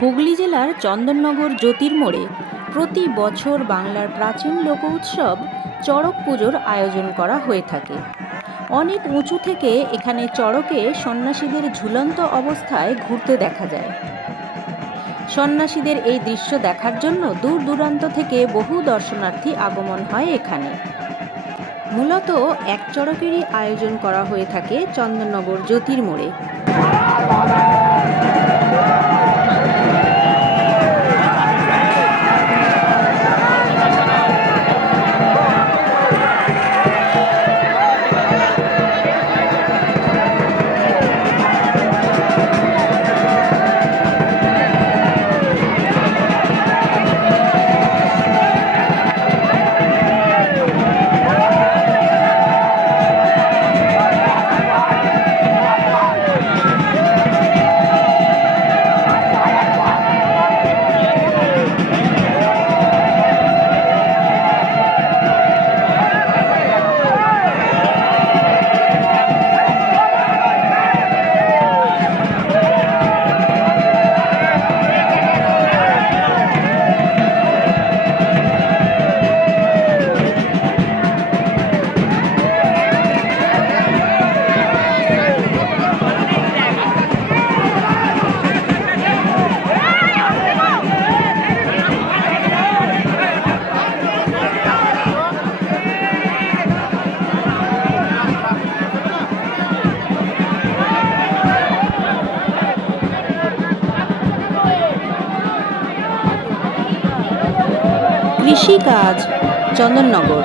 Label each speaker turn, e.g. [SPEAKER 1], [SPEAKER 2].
[SPEAKER 1] হুগলি জেলার চন্দননগর জ্যোতির্মোড়ে প্রতি বছর বাংলার প্রাচীন লোক উৎসব চড়ক পুজোর আয়োজন করা হয়ে থাকে। অনেক উঁচু থেকে এখানে চড়কে সন্ন্যাসীদের ঝুলন্ত অবস্থায় ঘুরতে দেখা যায়। সন্ন্যাসীদের এই দৃশ্য দেখার জন্য দূর দূরান্ত থেকে বহু দর্শনার্থী আগমন হয় এখানে। মূলত এক চড়কেরই আয়োজন করা হয়ে থাকে চন্দননগর জ্যোতির্মোড়ে। কৃষিকাজ চন্দননগর।